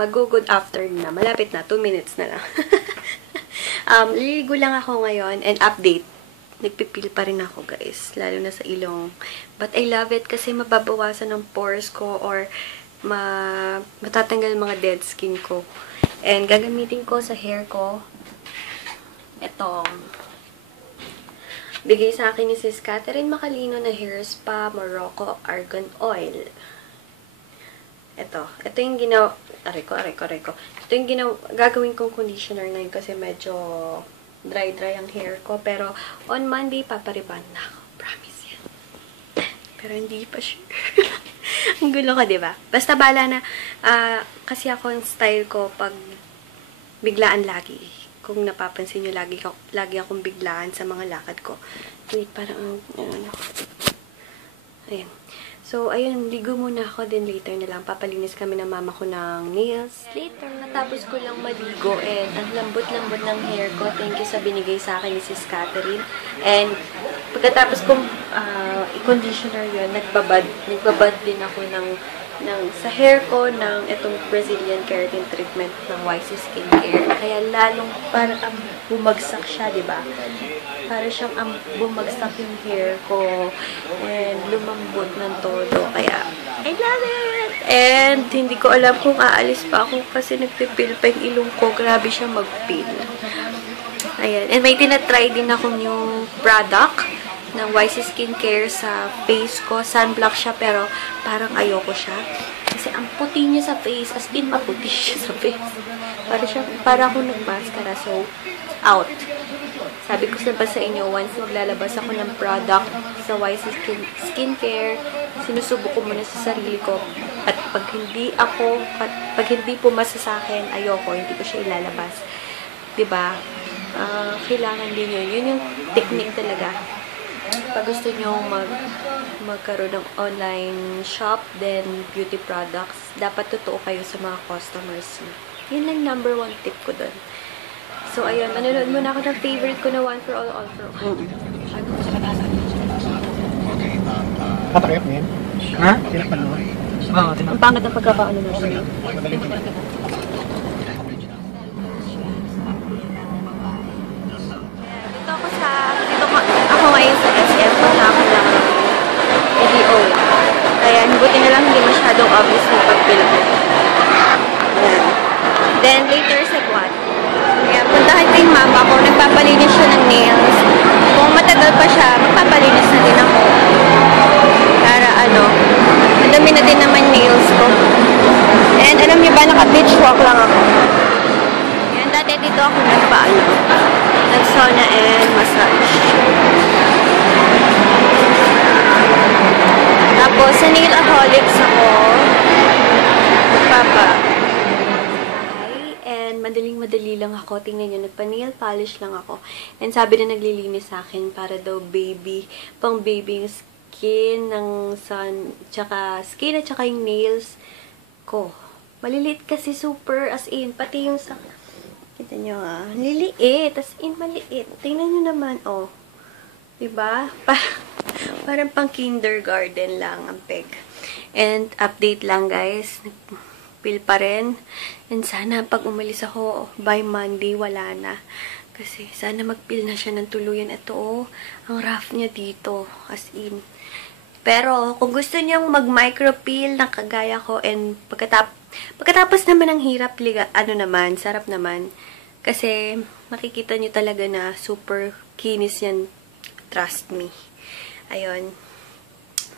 mag-good afternoon na. Malapit na. 2 minutes na lang. Liligo lang ako ngayon and update. Nagpipil pa rin ako, guys. Lalo na sa ilong. But I love it kasi mababawasan ng pores ko or matatanggal mga dead skin ko. And gagamitin ko sa hair ko itong bigay sa akin ni Sis Catherine Macalino na Hair Spa Morocco Argan Oil. Ito yung aray ko. Ito yung gagawin kong conditioner ngayon kasi medyo dry ang hair ko. Pero, on Monday, papariban na ako. Promise yan. Pero hindi pa sure. Ang gulo ko, diba? Basta bala na, kasi ako yung style ko pag biglaan lagi. Kung napapansin nyo, lagi akong biglaan sa mga lakad ko. Wait, parang, ayan. So, ayun, ligo muna ako, then later na lang, papalinis kami ng mama ko ng nails. Later, natapos ko lang maligo, and ang lambot-lambot ng hair ko. Thank you sa binigay sa akin ni Sis Catherine. And, pagkatapos kong i-conditioner yun, nagbabad din ako sa hair ko ng itong Brazilian Keratin Treatment ng YC Skincare. Kaya lalong parang bumagsak siya, diba? Para siyang bumagsak yung hair ko and lumambot ng todo. Kaya, I love it! And, hindi ko alam kung aalis pa ako kasi nagpipil pa yung ilong ko. Grabe siya magpil. Ayan. And may tinatry din akong new product ng YC Skincare sa face ko. Sunblock siya, pero parang ayoko siya. Kasi ang puti niya sa face, as in maputi siya sa face. Para ako nag-mascara, so, out. Sabi ko sa inyo, once maglalabas ako ng product sa YC Skincare, sinusubok ko muna sa sarili ko. At pag hindi pumasa sa akin, ayoko, hindi ko siya ilalabas. Diba? Kailangan din yun. Yun yung technique talaga. Pag gusto nyo magkaroon ng online shop, then beauty products, dapat totoo kayo sa mga customers nyo. Yun lang number 1 tip ko dun. So, ayun, manonood muna ako ng favorite ko na One for All for All. Katakayap niyan? Ha? Tinakpan mo? Oo, tinakpan. Ang pangat ng pagkakaano na siya. Ako ngayon sa SM, wala ako lang video. Kaya, buti na lang hindi masyadong obvious yung pag-film. Then, later sa Guat. Kaya, puntahan ko yung mama ko. Nagpapalinis siya ng nails. Kung matagal pa siya, magpapalinis na din ako. Para, madami na din naman nails ko. And, alam niyo ba, naka-beach walk lang ako. Yan, dati dito ako nag-sauna and massage. Tapos, sa nailaholics ako, and madaling-madali lang ako. Tingnan nyo, nagpa-nail polish lang ako. And sabi na naglilinis sa akin para daw pang baby skin ng sun, tsaka skin at tsaka yung nails ko. Maliliit kasi super, as in, pati yung sa kita nyo liliit, as in maliit. Tingnan nyo naman, diba? Parang pang kindergarten lang ang peg. And update lang, guys. Nagpil pa rin. And sana pag umalis ako by Monday, wala na. Kasi sana magpil na siya ng tuluyan. Ito, ang rough niya dito. As in. Pero, kung gusto niyang mag-micropeel na kagaya ko, and pagkatapos naman ang hirap, sarap naman. Kasi, makikita niyo talaga na super kinis yan. Trust me. Ayun.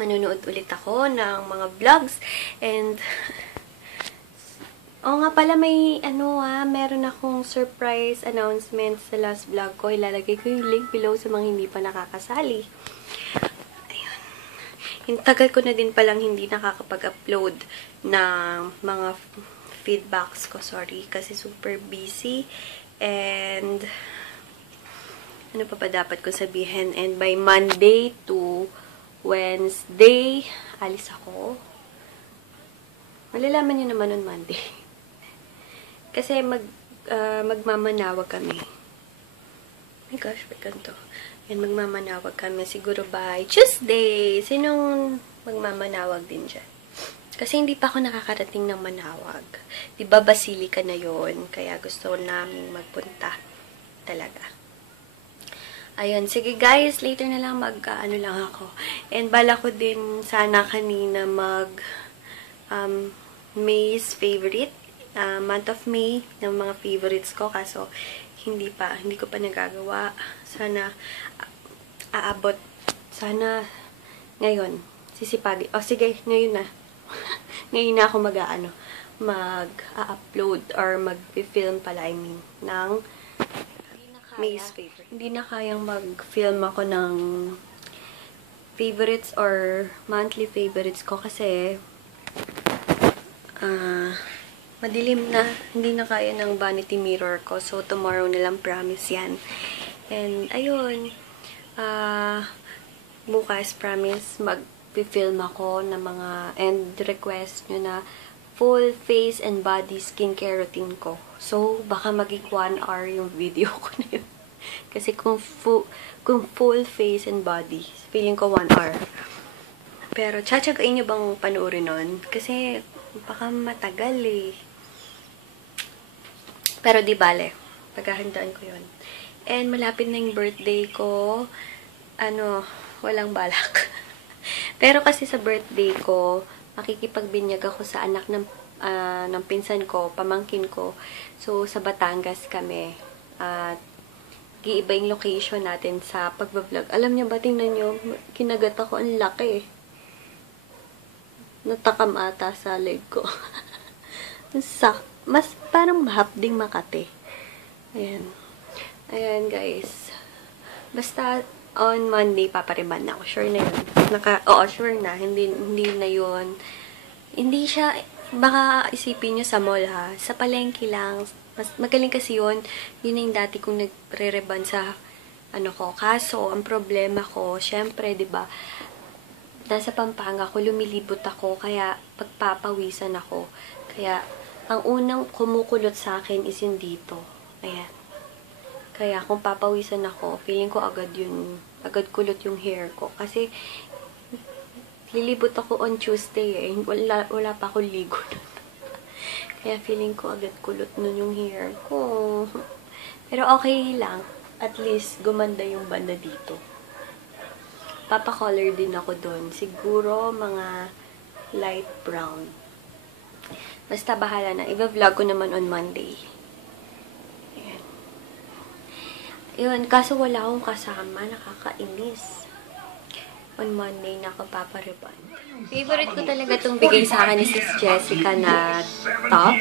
Manunood ulit ako ng mga vlogs. And, nga pala, meron akong surprise announcement sa last vlog ko. Ilalagay ko yung link below sa mga hindi pa nakakasali. Tagal ko na din palang hindi nakakapag-upload ng mga feedbacks ko. Sorry, kasi super busy. And, ano pa dapat ko sabihin? And by Monday to Wednesday, alis ako. Malalaman nyo naman on Monday. Kasi magmamanawag kami. Oh my gosh, may ganito. Yan, magmamanawag kami siguro by Tuesday. Sinong magmamanawag din dyan? Kasi hindi pa ako nakakarating ng Manawag. Diba Basilica na yon, kaya gusto namin magpunta talaga. Ayun, sige guys, later na lang ano lang ako. And bala ko din sana kanina May's favorite, month of May, ng mga favorites ko, kaso hindi ko pa nagagawa. Sana aabot, sana ngayon, sisipagi. O sige, ngayon na. Ngayon na ako mag-upload or mag-film pala, ng May's favorite. Hindi na kayang mag-film ako ng favorites or monthly favorites ko kasi madilim na. Hindi na kaya ng vanity mirror ko. So, tomorrow na lang, promise yan. And, ayun. Bukas, promise, mag-film ako ng mga and request nyo na full face and body skincare routine ko. So, baka maging 1 hour yung video ko na yun. Kasi kung full face and body, feeling ko 1 hour. Pero, tsatsagain nyo bang panoorin nun? Kasi, baka matagal eh. Pero di bale, paghahandaan ko yun. And malapit na yung birthday ko, walang balak. Pero kasi sa birthday ko, makikipagbinyag ako sa anak ng pinsan ko, pamangkin ko. So, sa Batangas kami. At giiba yung location natin sa pagbablog. Alam niyo ba, tingnan niyo, kinagat ako, ang laki. Natakam ata sa leg ko. Mas parang mahapding Makati. Ayan. Ayan, guys. Basta, on Monday, papariban na ako. Sure na yun. Oo, sure na. Hindi na yun. Hindi siya, baka isipin nyo sa mall, ha. Sa palengke lang. Mas magaling kasi yun. Yun na yung dati kong nagre-reban sa, ko. Kaso, ang problema ko, syempre, diba, nasa Pampanga ko, lumilibot ako, kaya pagpapawisan ako. Kaya, ang unang kumukulot sa akin is yung dito. Ayan. Kaya, kung papawisan ako, feeling ko agad kulot yung hair ko. Kasi, lilibot ako on Tuesday eh. Wala pa ako ligo nun. Kaya, feeling ko agad kulot nun yung hair ko. Pero okay lang. At least, gumanda yung banda dito. Papa-color din ako doon. Siguro, mga light brown. Basta bahala na. Iba-vlog ko naman on Monday. Ayan. Yun, kaso wala akong kasama. Nakakainis. On Monday na ako papariban. Favorite ko talaga itong bigay sa akin ni Sis Jessica na top.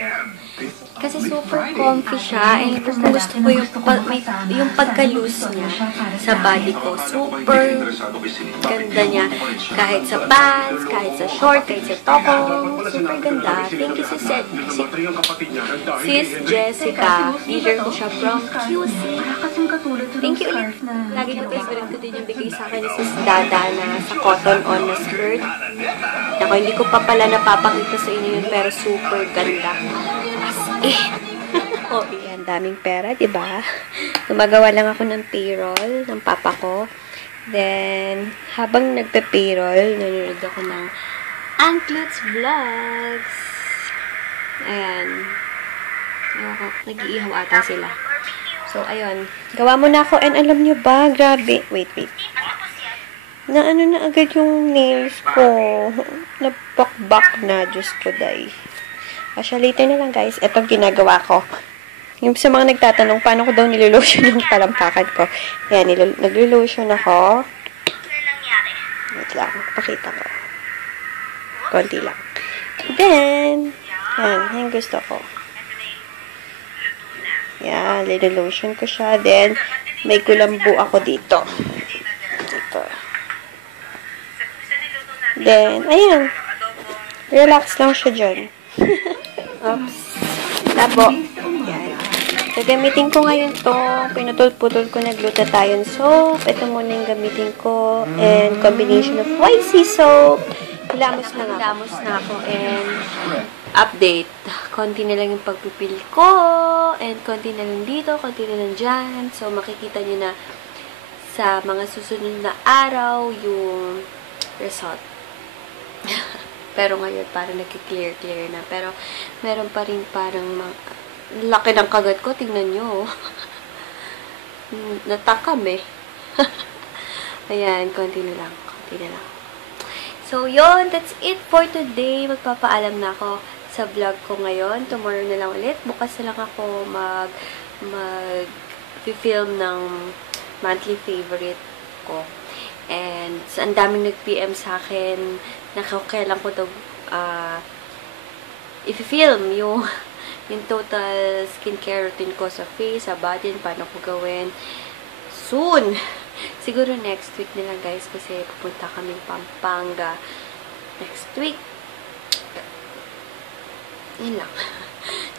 Kasi super comfy siya. And gusto ko yung pagka-loose niya sa body ko. Super ganda niya. Kahit sa pants, kahit sa short, kahit sa toko. Super ganda. Thank you, Sis Jessica. Leader ko siya from QC. Thank you ulit. Lagi ko favorite ko din yung bigay sa akin ni Sis Dada na sa cotton on na skirt. Ako, hindi ko pa pala napapakita sa inyo yun, pero super ganda. Oh, yan, daming pera, diba? Gumagawa lang ako ng payroll ng papa ko. Then, habang nagpe-payroll, nanonood ako ng Anklets Vlogs. Ayan. Nag-iihaw ata sila. So, ayun. Gawa mo na ako. And alam nyo ba, grabe. Wait. Na agad yung nails ko. Napakbak na. Diyos ko, day. Actually, later na lang, guys. Ito ginagawa ko. Yung sa mga nagtatanong, paano ko daw nilolotion yung talampakan ko. Ayan, naglo-lotion ako. Wait lang. Pakita ko. Konti lang. Then, yan gusto ko. Yan, nilolotion ko siya. Then, may kulambu ako dito. Ito. Then, ayan. Relax lang siya dyan. Oops. Labo. Yan. Gagamitin ko ngayon to. Pinutol-putol ko na glutathione soap. Ito muna yung gamitin ko. And combination of YC soap. Lamos na ako. And update. Konti na lang yung pagpipil ko. And konti na lang dito. Konti na lang dyan. So, makikita nyo na sa mga susunod na araw yung result. Pero ngayon, parang nagki-clear na. Pero, meron pa rin parang laki ng kagat ko. Tingnan nyo. Natakam eh. Ayan, konti na lang. So, yun. That's it for today. Magpapaalam na ako sa vlog ko ngayon. Tomorrow na lang ulit. Bukas na lang ako mag-film ng monthly favorite ko. And ang daming nag-PM sa akin na kailan ko ito i-film yung total skincare routine ko sa face, sa body, paano ko gawin. Soon! Siguro next week na lang guys kasi pupunta kami Pampanga next week. Yun lang.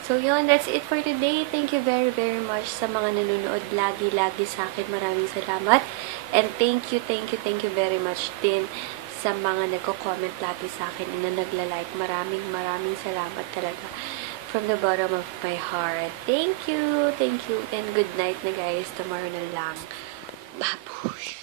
So, yun. That's it for today. Thank you very, very much sa mga nanonood lagi sa akin. Maraming salamat. And thank you very much din sa mga nagko-comment lagi sa akin na nagla-like. Maraming salamat talaga. From the bottom of my heart. Thank you. And good night na guys. Tomorrow na lang. Babush!